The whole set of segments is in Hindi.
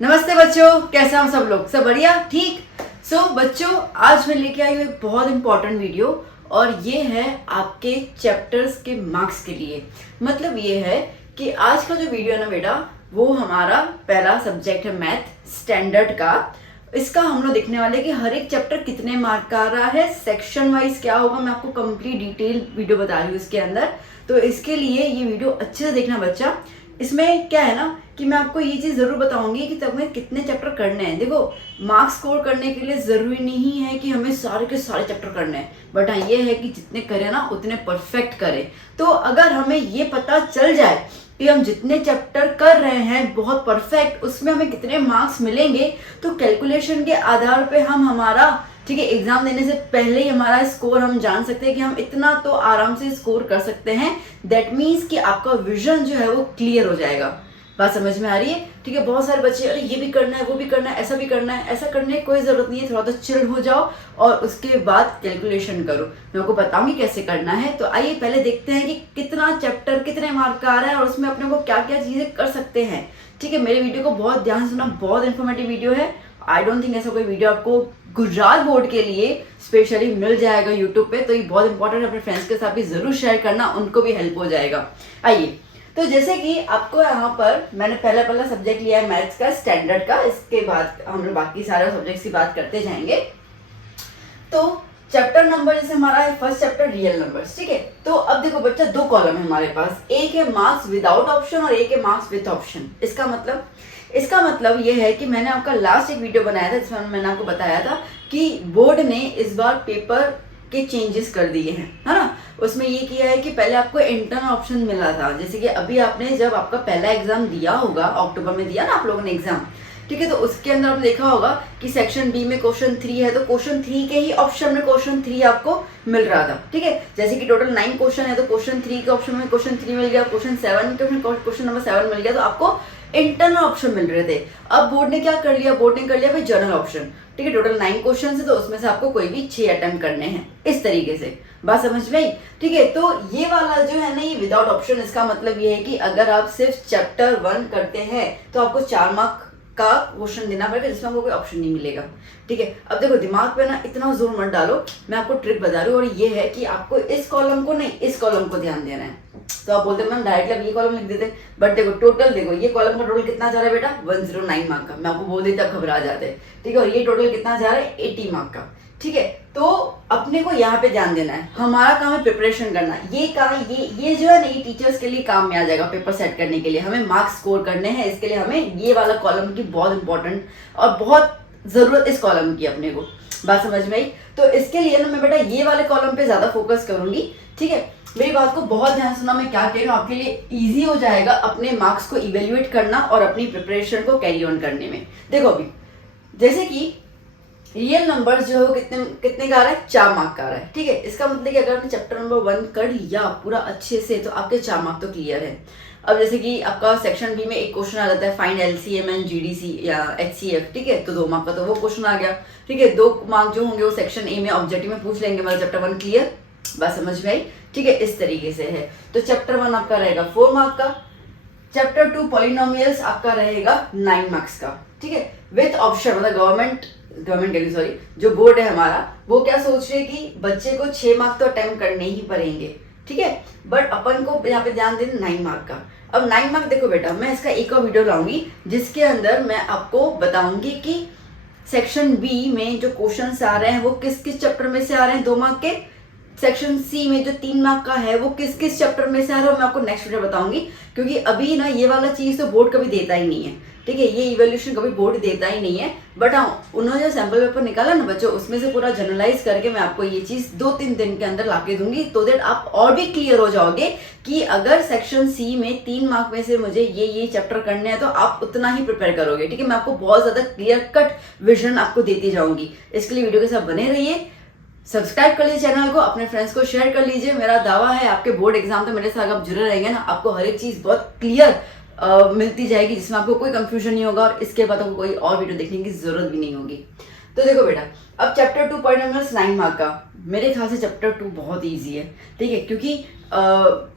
नमस्ते बच्चों, कैसे हम सब लोग? सब बढ़िया, ठीक। बच्चों, आज मैं लेके आई हूँ एक बहुत इंपॉर्टेंट वीडियो और ये है आपके चैप्टर्स के मार्क्स के लिए। मतलब ये है कि आज का जो वीडियो है ना बेटा, वो हमारा पहला सब्जेक्ट है मैथ स्टैंडर्ड का। इसका हम लोग देखने वाले कि हर एक चैप्टर कितने मार्क का आ रहा है, सेक्शन वाइज क्या होगा, मैं आपको कंप्लीट डिटेल वीडियो बता रही हूँ इसके अंदर। तो इसके लिए ये वीडियो अच्छे से देखना बच्चा। इसमें क्या है ना कि मैं आपको ये चीज़ ज़रूर बताऊंगी कि तुम्हें कितने चैप्टर करने हैं। देखो, मार्क्स स्कोर करने के लिए ज़रूरी नहीं है कि हमें सारे के सारे चैप्टर करने हैं, बट हाँ ये है कि जितने करें ना उतने परफेक्ट करें। तो अगर हमें ये पता चल जाए कि हम जितने चैप्टर कर रहे हैं बहुत परफेक्ट, उसमें हमें कितने मार्क्स मिलेंगे, तो कैलकुलेशन के आधार पे हम हमारा ठीक है एग्जाम देने से पहले ही हमारा स्कोर हम जान सकते हैं कि हम इतना तो आराम से स्कोर कर सकते हैं। दैट मीन्स कि आपका विजन जो है वो क्लियर हो जाएगा। बात समझ में आ रही है? ठीक है। बहुत सारे बच्चे अरे ये भी करना है, वो भी करना है, ऐसा भी करना है। ऐसा करने की कोई जरूरत नहीं है। थोड़ा तो चिल हो जाओ और उसके बाद कैलकुलेशन करो। मैं आपको बताऊंगी कैसे करना है। तो आइए पहले देखते हैं कि कितना चैप्टर कितने मार्क का आ रहा है और उसमें अपने को क्या क्या चीजें कर सकते हैं। ठीक है, मेरे वीडियो को बहुत ध्यान से सुना, बहुत इन्फॉर्मेटिव वीडियो है। आई डोंट थिंक ऐसा कोई वीडियो आपको गुजरात बोर्ड के लिए स्पेशली मिल जाएगा यूट्यूब पे। तो ये बहुत इंपॉर्टेंट है, अपने फ्रेंड्स के साथ भी जरूर शेयर करना, उनको भी हेल्प हो जाएगा। आइए, तो जैसे कि आपको यहाँ पर मैंने पहला सब्जेक्ट लिया है मैथ्स का स्टैंडर्ड का। इसके बाद हम लोग बाकी सारे सब्जेक्ट्स की बात करते जाएंगे। तो चैप्टर नंबर जैसे हमारा है फर्स्ट चैप्टर रियल नंबर्स। ठीक है, तो अब देखो बच्चा, दो कॉलम है हमारे पास, एक है मार्क्स विदाउट ऑप्शन और एक है मार्क्स विद ऑप्शन। इसका मतलब ये है कि मैंने आपका लास्ट एक वीडियो बनाया था जिसमें मैंने आपको बताया था कि बोर्ड ने इस बार पेपर के चेंजेस कर दिए हैं, है ना। उसमें ये किया है कि पहले आपको इंटरनल ऑप्शन मिला था, जैसे कि अभी आपने जब आपका पहला एग्जाम दिया होगा, अक्टूबर में दिया ना आप लोगों ने एग्जाम, ठीक है, तो उसके अंदर आपने देखा होगा कि सेक्शन बी में क्वेश्चन 3 है, तो क्वेश्चन 3 के ही ऑप्शन में क्वेश्चन 3 आपको मिल रहा था। ठीक है, जैसे कि टोटल 9 क्वेश्चन है तो क्वेश्चन 3 के ऑप्शन में क्वेश्चन 3 मिल गया, क्वेश्चन 7 के क्वेश्चन नंबर 7 मिल गया, तो आपको इंटरनल ऑप्शन मिल रहे थे। अब बोर्ड ने क्या कर लिया, बोर्ड ने कर लिया भाई जनरल ऑप्शन। ठीक है, टोटल 9 क्वेश्चन है तो उसमें से आपको कोई भी 6 अटेम्प्ट करने हैं, इस तरीके से। बात समझ में आई? ठीक है, तो ये वाला जो है ना ये विदाउट ऑप्शन, इसका मतलब ये है कि अगर आप सिर्फ चैप्टर 1 करते हैं तो आपको 4 मार्क का क्वेश्चन देना पड़ेगा जिसमें आपको कोई ऑप्शन नहीं मिलेगा। ठीक है, अब देखो दिमाग पे ना इतना जोर मत डालो, मैं आपको ट्रिक बता रही हूँ, और ये है कि आपको इस कॉलम को नहीं इस कॉलम को ध्यान देना है। तो आप बोलते मैम डायरेक्टली आप ये कॉलम लिख देते, बट देखो टोटल देखो, ये कॉलम का टोटल कितना जा रहा है बेटा, 109 मार्क का। मैं आपको बोल देती आप घबरा जाते। ठीक है, और ये टोटल कितना जा रहा है, 80 मार्क का। ठीक है, तो अपने को यहाँ पे ध्यान देना है, हमारा काम है प्रिपरेशन करना। ये काम ये जो है ना ये टीचर्स के लिए काम में आ जाएगा पेपर सेट करने के लिए। हमें मार्क्स स्कोर करने हैं, इसके लिए हमें ये वाला कॉलम की बहुत इंपॉर्टेंट और बहुत जरूरत इस कॉलम की अपने को। बात समझ में आई? तो इसके लिए ना मैं बेटा ये वाले कॉलम पे ज्यादा फोकस करूंगी। ठीक है, मेरी बात को बहुत ध्यान सुना, मैं क्या कह रही हूँ, आपके लिए इजी हो जाएगा अपने मार्क्स को इवेल्युएट करना और अपनी प्रिपरेशन को कैरी ऑन करने में। देखो अभी जैसे कि रियल नंबर जो है कितने का आ रहा है, 4 मार्क का आ रहा है। ठीक है, इसका मतलब कि अगर आपने चैप्टर नंबर 1 कर लिया पूरा अच्छे से तो आपके 4 मार्क तो क्लियर है। अब जैसे कि आपका सेक्शन बी में एक क्वेश्चन आ जाता है, फाइंड एलसीएम एंड जीडीसी या एचसीएफ। ठीक है, तो 2 मार्क का तो वो क्वेश्चन आ गया। ठीक है, 2 मार्क जो होंगे वो सेक्शन ए में ऑब्जेक्टिव में पूछ लेंगे, मतलब चैप्टर 1 क्लियर। बात समझ में आई? ठीक है, इस तरीके से है। तो चैप्टर 1 आपका रहेगा 4 मार्क का, चैप्टर 2 पॉलिनोमियल्स आपका रहेगा 9 मार्क्स का। ठीक है, विथ ऑप्शन, मतलब गवर्नमेंट जो बोर्ड है हमारा वो क्या सोच रहे हैं कि बच्चे को 6 मार्क तो अटेम्प्ट करने ही पड़ेंगे। ठीक है, बट अपन को यहाँ पे ध्यान देना 9 मार्क का। अब 9 मार्क देखो बेटा, मैं इसका एक और वीडियो लाऊंगी जिसके अंदर मैं आपको बताऊंगी कि सेक्शन बी में जो क्वेश्चन आ रहे हैं वो किस किस चैप्टर में से आ रहे हैं 2 मार्क के, सेक्शन सी में जो 3 मार्क का है वो किस किस चैप्टर में से आ रहा है, मैं आपको नेक्स्ट वीडियो बताऊंगी। क्योंकि अभी ना ये वाला चीज तो बोर्ड कभी देता ही नहीं है। ठीक है, ये इवैल्यूएशन कभी बोर्ड देता ही नहीं है, बट हाँ उन्होंने जो सैंपल पेपर निकाला ना बच्चों, उसमें से पूरा जनरलाइज करके मैं आपको ये चीज 2-3 दिन के अंदर लाके दूंगी, तो दैट आप और भी क्लियर हो जाओगे कि अगर सेक्शन सी में 3 मार्क में से मुझे ये चैप्टर करने हैं तो आप उतना ही प्रिपेयर करोगे। ठीक है, मैं आपको बहुत ज्यादा क्लियर कट विजन आपको देती जाऊंगी। इसके लिए वीडियो के साथ बने रहिए, सब्सक्राइब कर लीजिए चैनल को, अपने फ्रेंड्स को शेयर कर लीजिए। मेरा दावा है आपके बोर्ड एग्जाम तो मेरे साथ आप जुड़े रहेंगे ना, आपको हर एक चीज बहुत क्लियर मिलती जाएगी जिसमें आपको कोई कंफ्यूजन नहीं होगा और इसके बाद आपको कोई और वीडियो देखने की जरूरत भी नहीं होगी। तो देखो बेटा, अब चैप्टर 2 पॉलिनोमियल्स 9 मार्क का, मेरे ख्याल से चैप्टर 2 बहुत ईजी है। ठीक है, क्योंकि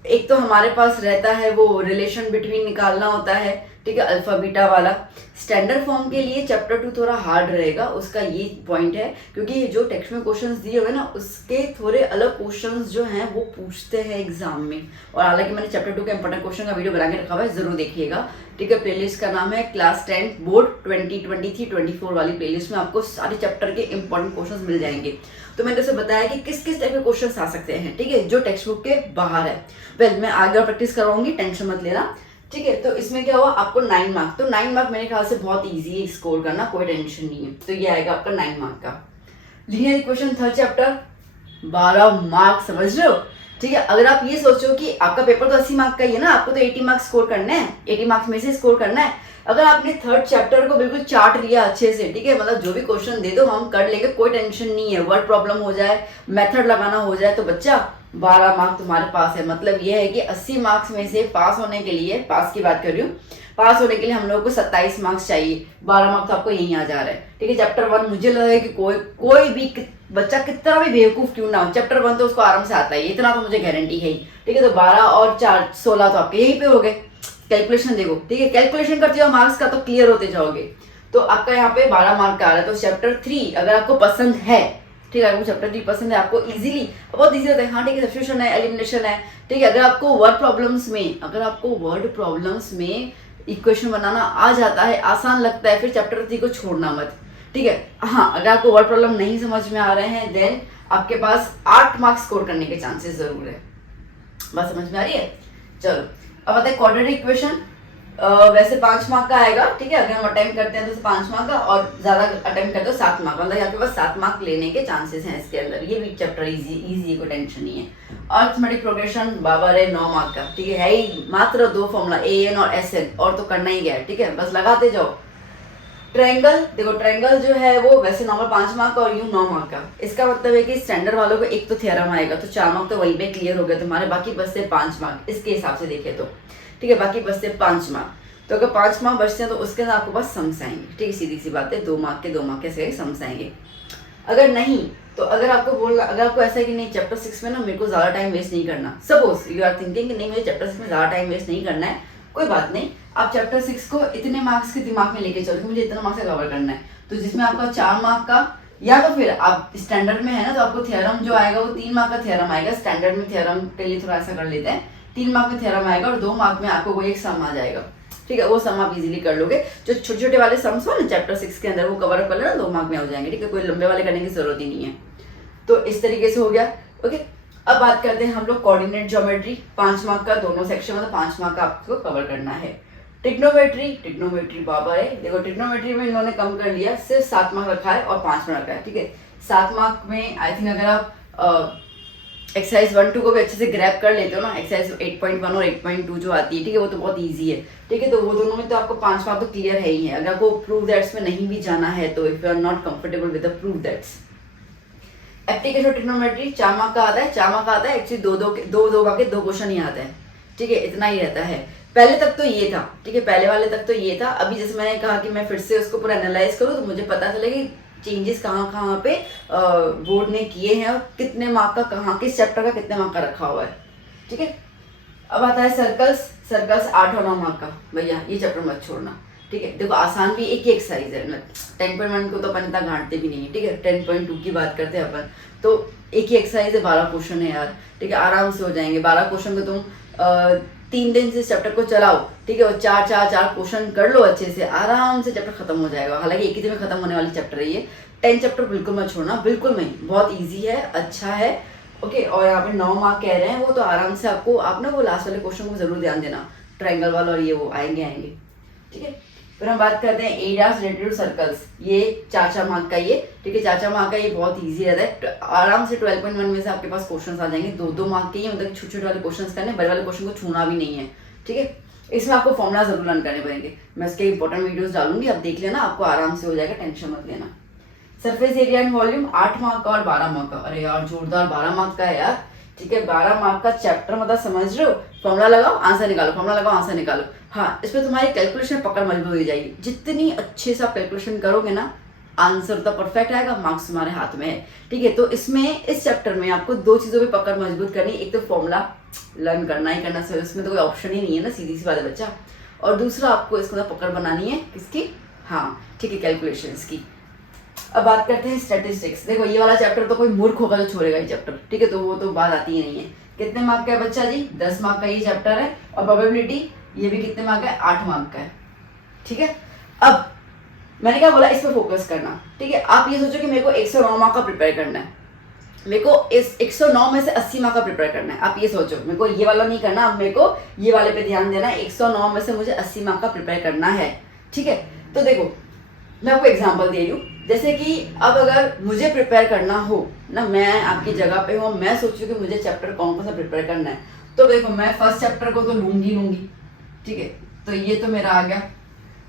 एक तो हमारे पास रहता है वो रिलेशन बिटवीन निकालना होता है, ठीक है, अल्फा बीटा वाला। स्टैंडर्ड फॉर्म के लिए चैप्टर 2 थोड़ा हार्ड रहेगा, उसका ये पॉइंट है क्योंकि जो टेक्स्ट में क्वेश्चंस दिए हुए ना उसके थोड़े अलग क्वेश्चंस जो हैं वो पूछते हैं एग्जाम में। और हालांकि मैंने चैप्टर 2 का इंपॉर्टेंट क्वेश्चन का वीडियो बना के रखा हुआ है, जरूर देखिएगा। ठीक है, प्लेलिस्ट का नाम है क्लास 10 बोर्ड 2023-24 वाली प्लेलिस्ट में आपको सारे चैप्टर के इंपॉर्टेंट क्वेश्चन मिल जाएंगे। तो मैंने जैसे बताया कि किस किस टाइप के क्वेश्चन आ सकते हैं, ठीक है, जो टेक्स्ट बुक के बाहर है। वेल मैं आगे और प्रैक्टिस करवाऊंगी, टेंशन मत लेना। ठीक है, तो इसमें क्या हुआ, आपको 9 मार्क, तो 9 मार्क मेरे ख्याल से बहुत इजी है स्कोर करना, कोई टेंशन नहीं है। तो ये आएगा आपका 9 मार्क का linear equation third chapter, 12 mark, समझ रहे हो। ठीक है, अगर आप ये सोचो कि आपका पेपर तो 80 मार्क का ही है ना, आपको तो 80 मार्क्स स्कोर करने हैं, 80 मार्क्स में से स्कोर करना है। अगर आपने थर्ड चैप्टर को बिल्कुल चार्ट लिया अच्छे से, ठीक है, मतलब जो भी क्वेश्चन दे दो हम कर लेंगे, कोई टेंशन नहीं है। वर्ड प्रॉब्लम हो जाए, मेथड लगाना हो जाए, तो बच्चा 12 मार्क तुम्हारे पास है। मतलब ये है कि 80 मार्क्स में से पास होने के लिए, पास की बात कर रही हूँ, पास होने के लिए हम लोगों को 27 मार्क्स चाहिए, 12 मार्क्स तो आपको यहीं आ जा रहा है। ठीक है, चैप्टर 1 मुझे लगा कि कोई भी बच्चा कितना भी बेवकूफ क्यों ना हो, चैप्टर 1 तो उसको आराम से आता है, इतना तो मुझे गारंटी है ही। ठीक है, तो 12 और 4 16 तो आपके यहीं पे हो गए। कैलकुलेशन देखो, ठीक है, कैलकुलेशन करते हो मार्क्स का तो क्लियर होते जाओगे। तो आपका यहाँ पे 12 मार्क का आ रहा है। तो चैप्टर 3 अगर आपको पसंद है, ठीक है, आपको चैप्टर 3 पसंद है, आपको इजीली बहुत इजी होता है, हाँ ठीक है, सब्स्टिट्यूशन है, एलिमिनेशन है। ठीक है, अगर आपको वर्ड प्रॉब्लम्स में इक्वेशन बनाना आ जाता है, आसान लगता है, फिर चैप्टर 3 को छोड़ना मत। ठीक है, हाँ अगर आपको वर्ड प्रॉब्लम नहीं समझ में आ रहे हैं देन आपके पास 8 मार्क्स स्कोर करने के चांसेस जरूर है। बात समझ में आ रही है। चलो अब आता है क्वाड्रेटिक इक्वेशन। वैसे 5 मार्क का आएगा, ठीक है, अगर हम अटेम्प्ट करते हैं तो 5 मार्क का, और ज्यादा अटेम्प्ट करते हो 7 मार्क, मतलब आपके पास 7 मार्क लेने के चांसेस हैं इसके अंदर। ये भी चैप्टर इजी, कोई टेंशन नहीं है। अर्थमेटिक प्रोग्रेशन बाबर है 9 मार्क का, ठीक है ही मात्र 2 फॉर्मूला AN और SN, और तो करना ही गया है। ठीक है, बस लगाते जाओ। ट्रायंगल देखो, ट्रायंगल जो है वो वैसे नॉर्मल 5 मार्क का और यूं 9 मार्क का। इसका मतलब है कि स्टैंडर्ड वालों को एक तो थ्योरम आएगा, तो 4 मार्क तो वहीं पे क्लियर हो गए तुम्हारे, बाकी बचते 5 मार्क इसके हिसाब से देखे तो। ठीक है, बाकी बचते 5 मार्क। तो अगर 5 मार्क बचते हैं तो उसके अंदर आपको बस सम्स आएंगे। ठीक है, सीधी सी बात है, 2 मार्क के 2 मार्क के सम्स आएंगे। अगर नहीं तो अगर आपको ऐसा है कि नहीं चैप्टर 6 में ना मेरे को ज्यादा टाइम वेस्ट नहीं करना, सपोज यू आर थिंकिंग कि नहीं मुझे चैप्टर 6 में ज्यादा टाइम वेस्ट नहीं करना है, कोई बात नहीं, आप चैप्टर 6 को इतने मार्क्स के दिमाग में लेके चलो कि मुझे इतना मार्क्स कवर करना है। तो जिसमें आपका 4 मार्क का, या तो फिर आप स्टैंडर्ड में है ना तो आपको थ्योरम जो आएगा वो 3 मार्क का थ्योरम आएगा। स्टैंडर्ड में थ्योरम के लिए थोड़ा ऐसा कर लेते हैं, 3 मार्क में थ्योरम आएगा और 2 मार्क में आपको कोई एक सम आ जाएगा। ठीक है, वो सम आप इजीली कर लोगे। जो छोटे छोटे वाले सम्स हो ना चैप्टर 6 के अंदर वो कवर अप कर लेना, 2 मार्क में हो जाएंगे। ठीक है, कोई लंबे वाले करने की जरूरत ही नहीं है। तो इस तरीके से हो गया। ओके, अब बात करते हैं हम लोग कोऑर्डिनेट ज्योमेट्री, 5 मार्क का दोनों सेक्शन में, 5 मार्क का आपको कवर करना है। ट्रिग्नोमेट्री बाबा है, देखो ट्रिग्नोमेट्री में इन्होंने कम कर लिया, सिर्फ 7 मार्क रखा है और 5 में रखा है। ठीक है, 7 मार्क में आई थिंक अगर आप एक्सरसाइज 1-2 को भी अच्छे से ग्रैब कर लेते हो ना, एक्सरसाइज 8.1 और 8.2 जो आती है, ठीक है, वो तो बहुत इजी है। ठीक है, तो वो दोनों में तो आपको 5 मार्क तो क्लियर है ही है। अगर आपको प्रूव दैट्स में नहीं भी जाना है तो if you are not comfortable with the prove that's. Application trigonometry 4 mark का आता है, 4 मार्क का आता है, एक्चुअली दो का के 2 क्वेश्चन ही आते हैं। ठीक है, इतना ही रहता है। पहले तक तो ये था, ठीक है, पहले वाले तक तो ये था। अभी जैसे मैंने कहा कि मैं फिर से उसको पूरा एनालाइज करूँ तो मुझे पता चले कि चेंजेस कहाँ पे बोर्ड ने किए हैं और कितने मार्क का कहाँ, किस चैप्टर का कितने मार्क का रखा हुआ है। ठीक है, अब आता है सर्कल्स 8 और 9 मार्क का। भैया ये चैप्टर मत छोड़ना। ठीक है, देखो आसान भी एक ही एक्सरसाइज है, 10.1 को तो अपन इतना गांटते भी नहीं है। ठीक है, 10.2 की बात करते हैं अपन, तो एक ही एक्सरसाइज है, 12 क्वेश्चन है यार। ठीक है, आराम से हो जाएंगे 12 क्वेश्चन को तुम 3 दिन से चैप्टर को चलाओ। ठीक है, और 4 क्वेश्चन कर लो अच्छे से, आराम से चैप्टर खत्म हो जाएगा। हालांकि एक ही दिन में खत्म होने वाली चैप्टर है ये। 10 चैप्टर बिल्कुल मत छोड़ना, बिल्कुल नहीं, बहुत ईजी है, अच्छा है। ओके, और यहाँ पे 9 मार्क कह रहे हैं, वो तो आराम से आपको, आप ना वो लास्ट वाले क्वेश्चन को जरूर ध्यान देना, ट्रायंगल वाला, और ये वो आएंगे। ठीक है, फिर हम बात करते हैं एरियाज रिलेटेड टू सर्कल्स, ये 4 मार्क का ये। ठीक है, 4 मार्क का ये बहुत इजी रहता है, आराम से 12.1 में से आपके पास क्वेश्चंस आ जाएंगे। 2 मार्क के ही, मतलब छोटे छोटे वाले क्वेश्चंस करने, बड़े वाले क्वेश्चन को छूना भी नहीं है। ठीक है, इसमें आपको फॉर्मुला जरूर लर्न करने पड़ेंगे, मैं इसके इंपॉर्टेंट वीडियोस डालूंगी, आप देख लेना, आपको आराम से हो जाएगा, टेंशन मत लेना। Surface area and volume 8 mark का और 12 मार्क का। अरे यार जोरदार 12 मार्क का है यार। ठीक है, 12 मार्क का चैप्टर, मतलब समझ रहे हो, फॉर्मुला लगाओ आंसर निकालो, फॉर्मुला लगाओ आंसर निकालो। हाँ, इसमें तुम्हारी कैलकुलेशन पकड़ मजबूत हो जाएगी। जितनी अच्छे से आप कैलकुलेशन करोगे ना, आंसर तो परफेक्ट आएगा, मार्क्स तुम्हारे हाथ में है। ठीक है, तो इसमें इस चैप्टर में आपको 2 चीजों पे पकड़ मजबूत करनी, एक तो फॉर्मुला लर्न करना ही करना, इसमें तो कोई ऑप्शन ही नहीं है ना, सीधी सी बात है बच्चा। और दूसरा आपको इसके अंदर पकड़ बनानी है किसकी, हाँ ठीक है, कैलकुलेशंस की। अब बात करते हैं स्टैटिस्टिक्स। देखो ये वाला चैप्टर तो कोई मूर्ख होगा जो छोड़ेगा ये चैप्टर, ठीक है, तो वो तो बात आती ही नहीं है। कितने मार्क का है बच्चा जी, 10 मार्क का ये चैप्टर है, और प्रोबेबिलिटी ये भी कितने मार्क का है, 8 मार्क का है, ठीक है। अब मैंने क्या बोला, इस पर फोकस करना, ठीक है। आप ये सोचो कि मेरे को 109 मार्क का प्रिपेयर करना है, मेरे को इस 109 में से 80 मार्क का प्रिपेयर करना है। आप ये सोचो, मेरे को ये वाला नहीं करना, अब मेरे को ये वाले पे ध्यान देना है। 109 में से मुझे 80 मार्क का प्रिपेयर करना है, ठीक है। तो देखो मैं आपको एग्जांपल दे रही हूँ, जैसे कि अब अगर मुझे प्रिपेयर करना हो ना, मैं आपकी जगह पे हूँ, मैं सोचूं कि मुझे चैप्टर कौन सा प्रिपेयर करना है, तो देखो मैं फर्स्ट चैप्टर को तो लूंगी, ठीक है, तो ये तो मेरा आ गया।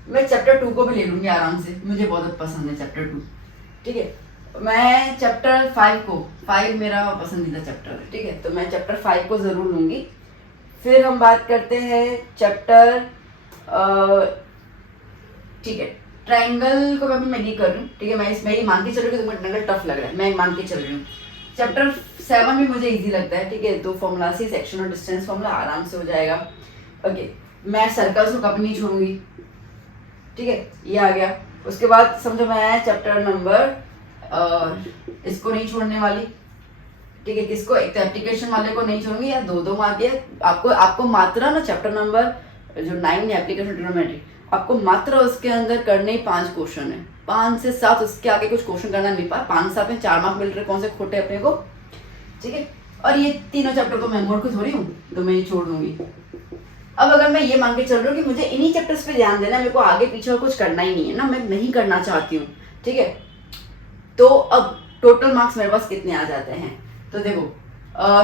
मैं चैप्टर 2 को भी ले लूंगी आराम से, मुझे बहुत पसंद है चैप्टर 2, ठीक है। मैं चैप्टर 5 मेरा पसंदीदा चैप्टर है, ठीक है, तो मैं चैप्टर 5 को ज़रूर लूँगी। फिर हम बात करते हैं चैप्टर, ठीक है, ट्रायंगल को मैं नहीं कर रही हूँ, ठीक है, मैं इसमें ही मान के चल रही हूँ कि तुम्हें ट्रायंगल टफ लग रहा है, मैं मान के चल रही हूँ। चैप्टर 7 भी मुझे इजी लगता है, ठीक है, 2 फॉर्मूला से सेक्शन और डिस्टेंस फॉर्मूला आराम से हो जाएगा। ओके, मैं सर्कल्स को कभी नहीं छोड़ूंगी, ठीक है, ये आ गया। उसके बाद समझो मैं चैप्टर नंबर इसको नहीं छोड़ने वाली, ठीक है, किसको, एक तो एप्लीकेशन वाले को नहीं छोड़ूंगी, या 2 मार्क है आपको मात्रा ना, चैप्टर नंबर जो 9 है एप्लीकेशन ट्रिग्नोमेट्री, आपको मात्र उसके अंदर करने ही 5 क्वेश्चन है, 5 से 7, उसके आगे कुछ क्वेश्चन करना नहीं पा, 5-7 में 4 मार्क मिल रहे, कौन से खोटे अपने को, ठीक है। और ये तीनों चैप्टर तो मैं मूर्ख थोड़ी हूँ, तो मैं ये छोड़ दूंगी। अब अगर मैं ये मान के चल रही हूँ कि मुझे इन्हीं चैप्टर्स पे ध्यान देना, मेरे को आगे पीछे और कुछ करना ही नहीं है ना, मैं नहीं करना चाहती हूँ, ठीक है, तो अब टोटल मार्क्स मेरे पास कितने आ जाते हैं, तो देखो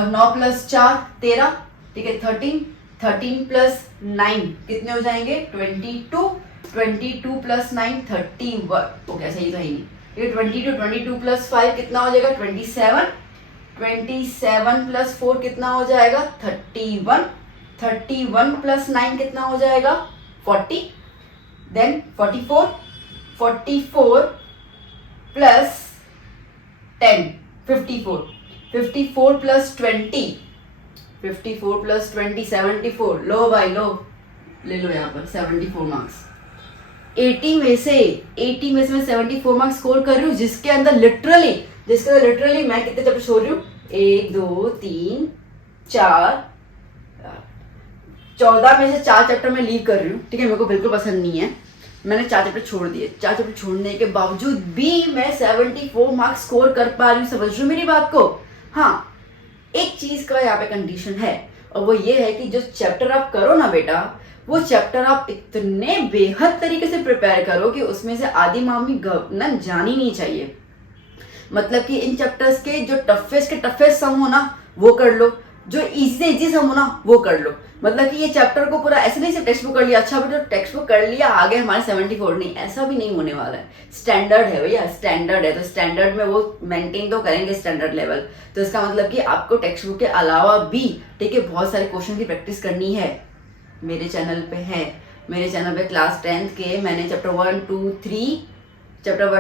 9 + 4 13, ठीक है, 13 + 9 कितने हो जाएंगे, 22 + 9 31, ओके ऐसा ही तो है नहीं, ठीक है, 22 + 5 कितना हो जाएगा, 27 + 4 कितना हो जाएगा, 31 + 9 कितना हो जाएगा, 40, देन 44 + 10 54 + 20 74, लो भाई लो, ले लो यहाँ पर 74 मार्क्स। 80 में से मैं 74 मार्क्स स्कोर कर रही हूँ, जिसके अंदर लिटरली मैं कितने चैप्टर छोड़ रही हूँ, 1 2 3 4 14 में से 4 चैप्टर मैं लीव कर रही हूँ, ठीक है, मेरे को बिल्कुल पसंद नहीं है, मैंने 4 चैप्टर छोड़ दिए। 4 चैप्टर छोड़ने के बावजूद भी मैं 74 मार्क्स स्कोर कर पा रही हूँ, समझ रही हूँ मेरी बात को। हाँ, एक चीज का यहाँ पे कंडीशन है, और वो ये है कि जो चैप्टर आप करो ना बेटा, वो चैप्टर आप इतने बेहद तरीके से प्रिपेयर करो कि उसमें से आधी मामी ना जानी नहीं चाहिए। मतलब कि इन चैप्टर्स के जो टफेस्ट सम हो ना वो कर लो, जो इजी सम हो ना वो कर लो। मतलब कि ये चैप्टर को पूरा ऐसे नहीं सिर्फ टेक्स्ट बुक कर लिया, अच्छा बेटा टेक्स्ट बुक कर लिया आगे हमारे 74 नहीं, ऐसा भी नहीं होने वाला है। स्टैंडर्ड है भैया, स्टैंडर्ड है, तो स्टैंडर्ड में वो मेंटेन तो करेंगे स्टैंडर्ड लेवल, तो इसका मतलब कि आपको टेक्स्ट बुक के अलावा भी, ठीक है, बहुत सारे क्वेश्चन की प्रैक्टिस करनी है। मेरे चैनल पे है, मेरे चैनल पे क्लास 10th के मैंने चैप्टर 1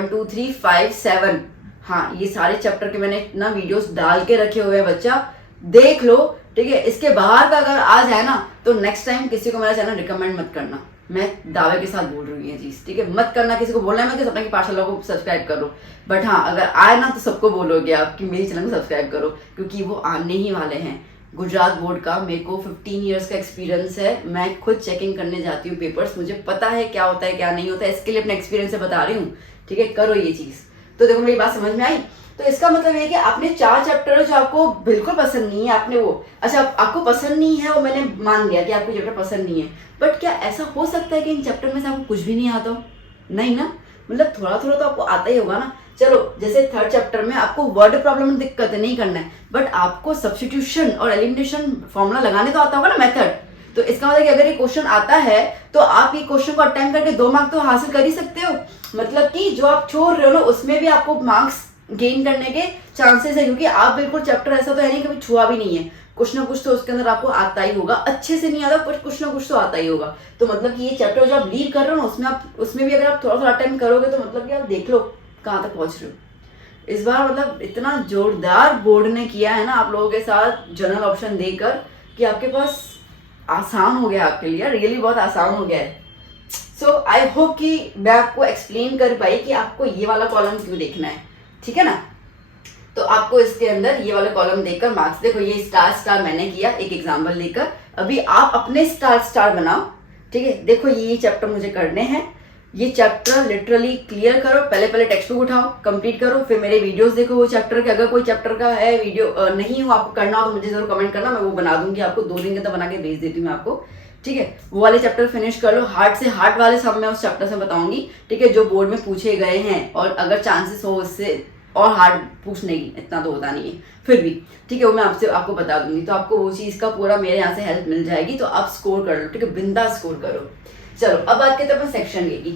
2 3 5 7, हाँ ये सारे चैप्टर के मैंने ना वीडियोस डाल के रखे हुए हैं, बच्चा देख लो, ठीक है। इसके बाहर का अगर आ जाए ना तो नेक्स्ट टाइम किसी को मेरा चैनल रिकमेंड मत करना, मैं दावे के साथ बोल रही हूँ ये चीज़, ठीक है, मत करना। किसी को बोलना है मैं कि सपना की पाठशाला को सब्सक्राइब करो, बट हाँ अगर आए ना तो सबको बोलोगे आप कि मेरे चैनल को सब्सक्राइब करो, क्योंकि वो आने ही वाले हैं। गुजरात बोर्ड का मेरे को 15 ईयर्स का एक्सपीरियंस है, मैं खुद चेकिंग करने जाती हूँ पेपर्स, मुझे पता है क्या होता है क्या नहीं होता है, इसके लिए अपने एक्सपीरियंस से बता रही हूँ, ठीक है, करो ये चीज़। तो देखो मेरी बात समझ में आई। तो इसका मतलब ये कि आपने 4 चैप्टर जो आपको बिल्कुल पसंद नहीं है, आपने वो, अच्छा आपको पसंद नहीं है वो मैंने मान लिया कि आपको चैप्टर पसंद नहीं है, बट क्या ऐसा हो सकता है कि इन चैप्टर में से आपको कुछ भी नहीं आता हो? नहीं ना, मतलब थोड़ा थोड़ा तो आपको आता ही होगा ना। चलो जैसे 3rd चैप्टर में आपको वर्ड प्रॉब्लम में दिक्कत नहीं करना है, बट आपको सब्स्टिट्यूशन और एलिमिनेशन फॉर्मूला लगाने तो आता होगा ना, मेथड। तो इसका मतलब कि अगर ये क्वेश्चन आता है तो आप ये क्वेश्चन को अटेम्प्ट करके 2 मार्क तो हासिल कर ही सकते हो। मतलब कि जो आप छोड़ रहे हो ना उसमें भी आपको मार्क्स गेन करने के चांसेस है, क्योंकि आप बिल्कुल चैप्टर ऐसा तो है नहीं कभी छुआ भी नहीं है, कुछ ना कुछ तो उसके अंदर आपको आता ही होगा, अच्छे से नहीं आता पर कुछ ना कुछ तो आता ही होगा। तो मतलब कि ये चैप्टर जो आप लीव कर रहे हो ना उसमें भी अगर आप थोड़ा थोड़ा अटेम्प्ट करोगे तो मतलब कि आप देख लो कहाँ तक पहुंच रहे हो। इस बार मतलब इतना जोरदार बोर्ड ने किया है ना आप लोगों के साथ जनरल ऑप्शन देकर कि आपके पास आसान हो गया आपके लिए, रियली बहुत आसान हो गया है। सो आई होप कि मैं आपको एक्सप्लेन कर पाई कि आपको ये वाला कॉलम क्यों देखना है, ठीक है ना। तो आपको इसके अंदर ये वाला कॉलम देखकर मार्क्स, देखो ये स्टार स्टार मैंने किया एक एग्जाम्पल लेकर, अभी आप अपने स्टार स्टार बनाओ, ठीक है। देखो ये चैप्टर मुझे करने हैं, ये चैप्टर लिटरली क्लियर करो, पहले टेक्स्ट बुक उठाओ, कंप्लीट करो, फिर मेरे वीडियोस देखो वो चैप्टर के। अगर कोई चैप्टर का है वीडियो नहीं हो आपको करना हो तो मुझे जरूर कमेंट करना, मैं वो बना दूंगी आपको, 2 दिन के अंदर बना के भेज देती हूँ मैं आपको, ठीक है। वो वाले चैप्टर फिनिश कर लो, हार्ड से हार्ड वाले सब मैं उस चैप्टर से बताऊंगी, ठीक है, जो बोर्ड में पूछे गए हैं, और अगर चांसेस हो उससे और हार्ड पूछने की, इतना तो होता नहीं है फिर भी, ठीक है, वो मैं आपको बता दूंगी, तो आपको वो चीज़ का पूरा मेरे यहाँ से हेल्प मिल जाएगी, तो आप स्कोर कर लो, ठीक है, बिंदास स्कोर करो। चलो अब बात करते हैं सेक्शन ए की।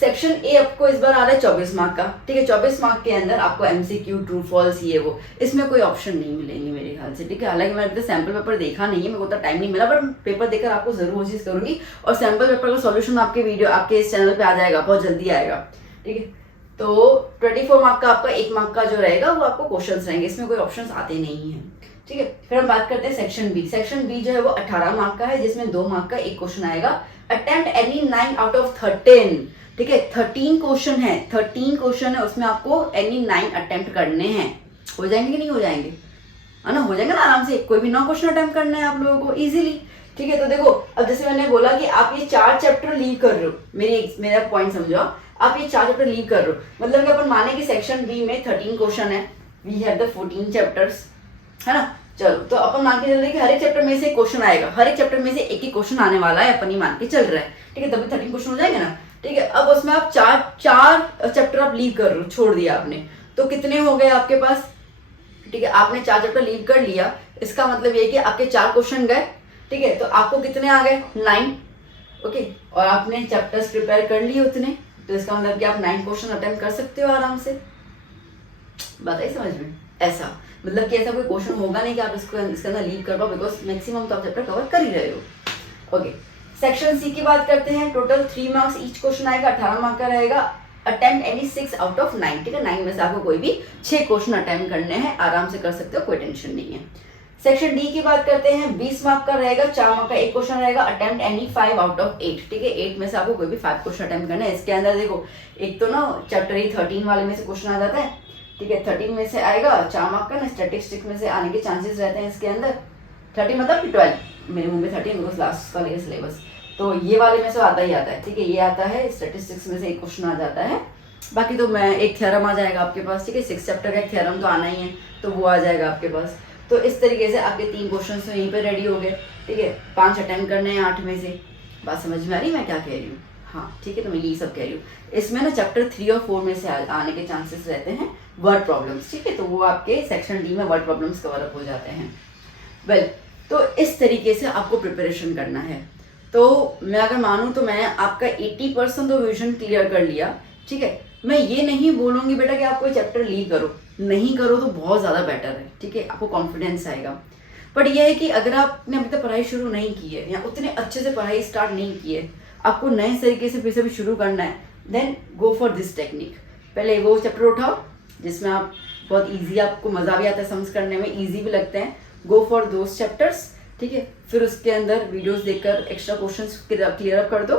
सेक्शन ए आपको इस बार आ रहा है 24 मार्क का, ठीक है। 24 मार्क के अंदर आपको MCQ, ट्रू फॉल्स, ये वो, इसमें कोई ऑप्शन नहीं मिलेंगे मेरे ख्याल से, ठीक है। हालांकि मैंने तो सैम्पल पेपर देखा नहीं है, मेरे को उतना टाइम नहीं मिला, बट पेपर देखकर आपको जरूर वो चीज़ करूंगी, और सैम्पल पेपर का सॉल्यूशन आपके इस चैनल पे आ जाएगा, बहुत जल्दी आएगा, ठीक है। तो 24 मार्क का आपका 1 मार्क का जो रहेगा वो आपको क्वेश्चंस रहेंगे, इसमें कोई ऑप्शंस आते नहीं है, ठीक है। फिर हम बात करते हैं सेक्शन बी। सेक्शन बी जो है वो 18 मार्क का है, जिसमें 2 मार्क का एक क्वेश्चन आएगा। अटेम्प्ट एनी 9 आउट ऑफ 13, ठीक है। 13 क्वेश्चन है, 13 क्वेश्चन है, उसमें आपको एनी 9 अटेम्प्ट करने हैं। हो जाएंगे कि नहीं हो जाएंगे, है ना, हो जाएंगे ना आराम से, कोई भी 9 क्वेश्चन अटेम्प्ट करना है आप लोगों को इजीली, ठीक है। तो देखो अब जैसे मैंने बोला कि आप ये 4 चैप्टर लीव कर रहे हो, मेरा पॉइंट समझो, आप ये 4 चैप्टर लीव कर रहे हो, मतलब कि अपन माने कि सेक्शन बी में 13 क्वेश्चन है, वी हैव द 14 चैप्टर्स, है ना। चलो तो अपन मान के चल रहे हैं कि हर एक चैप्टर में से क्वेश्चन आएगा, हर एक चैप्टर में से एक ही क्वेश्चन आने वाला है, अपन ही मान के चल रहा है, ठीक है, तभी 13 क्वेश्चन हो जाएंगे ना, ठीक है। अब उसमें आप चार चैप्टर आप लीव कर रहे हो, छोड़ दिया आपने, तो कितने हो गए आपके पास, ठीक है। आपने 4 चैप्टर लीव कर लिया, इसका मतलब ये कि आपके 4 क्वेश्चन गए, ठीक है। तो आपको कितने आ गए, 9, ओके, और आपने चैप्टर्स प्रिपेयर कर लिए उतने, तो इसका मतलब कि आप 9 क्वेश्चन अटेम्प्ट कर सकते हो आराम से। बताइए समझ में, ऐसा मतलब कि ऐसा कोई क्वेश्चन होगा नहीं कि आप इसके अंदर लीव कर पाओ, बिकॉज मैक्सिमम तो आप चैप्टर कवर कर ही रहे हो, ओके। सेक्शन सी की बात करते हैं। टोटल 3 मार्क्स ईच क्वेश्चन आएगा, 18 मार्क का रहेगा। अटेम्प्ट एनी 6 आउट ऑफ 9, ठीक है, 9 में से आपको कोई भी 6 क्वेश्चन अटेम्प्ट करने हैं, आराम से कर सकते हो, कोई टेंशन नहीं है। सेक्शन डी की बात करते हैं। 20 मार्क का रहेगा, 4 मार्क का एक क्वेश्चन रहेगा। अटेम्प्ट एनी 5 आउट ऑफ 8, ठीक है, 8 में से आपको कोई भी 5 क्वेश्चन अटेम्प्ट करना है। इसके अंदर देखो एक तो ना चैप्टर ही 13 वाले में से क्वेश्चन आ जाता है, ठीक है, 13 में से आएगा, 4 मार्क का ना स्टैटिस्टिक्स में से आने के चांसेस रहते हैं इसके अंदर। 30 मतलब कि 12, मेरे मुंह में 13 बिकॉज लास्ट का लेगा सिलेबस, तो ये वाले में से आता ही आता है, ठीक है, ये आता है, स्टैटिस्टिक्स में से एक क्वेश्चन आ जाता है। बाकी तो मैं एक थ्योरम आ जाएगा आपके पास, ठीक है, 6 चैप्टर का एक थ्योरम तो आना ही है, तो वो आ जाएगा आपके पास। तो इस तरीके से आपके 3 क्वेश्चन तो यहीं पे रेडी हो गए, ठीक है। 5 अटेम्प्ट करने हैं 8 में से। बात समझ में आ रही है मैं क्या कह रही हूँ, हाँ, ठीक है, तो मैं यही सब कह रही हूँ। इसमें ना चैप्टर 3 और 4 में से आने के चांसेस रहते हैं वर्ड प्रॉब्लम्स, ठीक है, तो वो आपके सेक्शन डी में वर्ड प्रॉब्लम्स कवर अप हो जाते हैं। वेल, तो इस तरीके से आपको प्रिपरेशन करना है। तो मैं अगर मानूँ तो मैं आपका 80% तो विजन क्लियर कर लिया, ठीक है। मैं ये नहीं बोलूँगी बेटा कि आप कोई चैप्टर लीव करो, नहीं करो तो बहुत ज़्यादा बेटर है, ठीक है, आपको कॉन्फिडेंस आएगा। बट ये है कि अगर आपने अभी तक पढ़ाई शुरू नहीं की है या उतने अच्छे से पढ़ाई स्टार्ट नहीं की है, आपको नए तरीके से फिर से भी शुरू करना है, then go for this technique. पहले वो चैप्टर उठाओ जिसमें आप बहुत ईजी, आपको मज़ा भी आता है समझ करने में, ईजी भी लगते हैं, गो फॉर दोज चैप्टर्स, ठीक है। फिर उसके अंदर वीडियोस देखकर एक्स्ट्रा क्वेश्चंस क्लियर अप कर दो,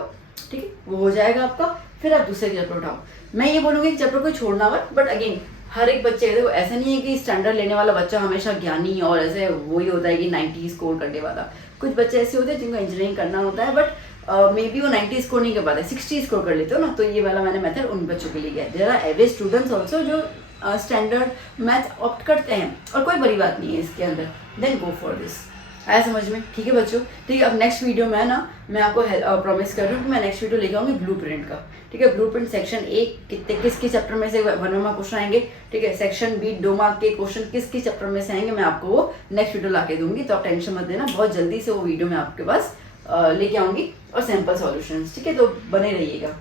ठीक है, वो हो जाएगा आपका। फिर आप दूसरे चैप्टर उठाओ। मैं ये बोलूँगी कि चैप्टर को छोड़ना मत, बट अगेन हर एक बच्चे, देखो ऐसा नहीं है कि स्टैंडर्ड लेने वाला बच्चा हमेशा ज्ञानी और ऐसे वही होता है कि 90 स्कोर करने वाला। कुछ बच्चे ऐसे होते हैं जिनको इंजीनियरिंग करना होता है, बट मे बी वो 90 स्कोर नहीं कर पाते, 60 स्कोर कर लेते हो ना, तो ये वाला मैंने मेथड उन बच्चों के लिए किया है। There are average students also जो स्टैंडर्ड मैथ ऑप्ट करते हैं, और कोई बड़ी बात नहीं है इसके अंदर, देन गो फॉर दिस। आया समझ में, ठीक है बच्चों, ठीक है। अब नेक्स्ट वीडियो में ना मैं आपको प्रॉमिस कर रही हूँ कि मैं नेक्स्ट वीडियो लेके आऊँगी ब्लूप्रिंट का, ठीक है। ब्लूप्रिंट सेक्शन ए किसके चैप्टर में से 1 मार्क क्वेश्चन आएंगे, ठीक है। सेक्शन बी 2 मार्क के क्वेश्चन किसके चैप्टर में से आएंगे, मैं आपको वो नेक्स्ट वीडियो ला के दूंगी, तो आप टेंशन मत लेना, बहुत जल्दी से वो वीडियो मैं आपके पास लेके आऊँगी, और सैम्पल सॉल्यूशंस, ठीक है, तो बने रहिएगा।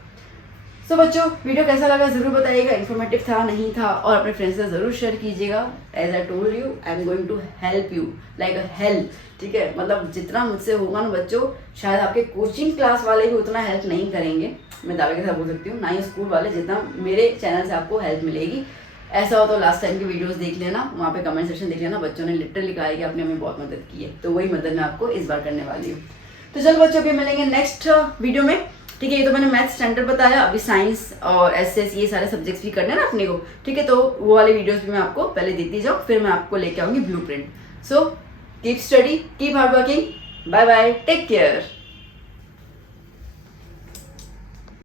सो बच्चों, वीडियो कैसा लगा ज़रूर बताइएगा, इन्फॉर्मेटिव था नहीं था, और अपने फ्रेंड्स से ज़रूर शेयर कीजिएगा। As I told you, I am going to help you like a help, ठीक है। मतलब जितना मुझसे होगा ना बच्चों, शायद आपके कोचिंग क्लास वाले भी उतना हेल्प नहीं करेंगे, मैं दावे के साथ बोल सकती हूँ, ना ही स्कूल वाले, जितना मेरे चैनल से आपको हेल्प मिलेगी। ऐसा हो तो लास्ट टाइम की वीडियोस देख लेना, वहाँ पे कमेंट सेक्शन देख लेना, बच्चों ने लिटरली कहा है कि आपने हमें बहुत मदद की है, तो वही मदद मैं आपको इस बार करने वाली हूँ। तो चलो बच्चों के मिलेंगे नेक्स्ट वीडियो में। ठीक है, ये तो मैंने मैथ स्टैंडर्ड बताया, अभी साइंस और एसएस ये सारे सब्जेक्ट्स भी करने हैं ना अपने को। ठीक है, तो वो वाले वीडियोस भी मैं आपको पहले देती जाऊँ, फिर मैं आपको लेके आऊँगी blueprint. So keep study, keep hard working, bye bye, take care.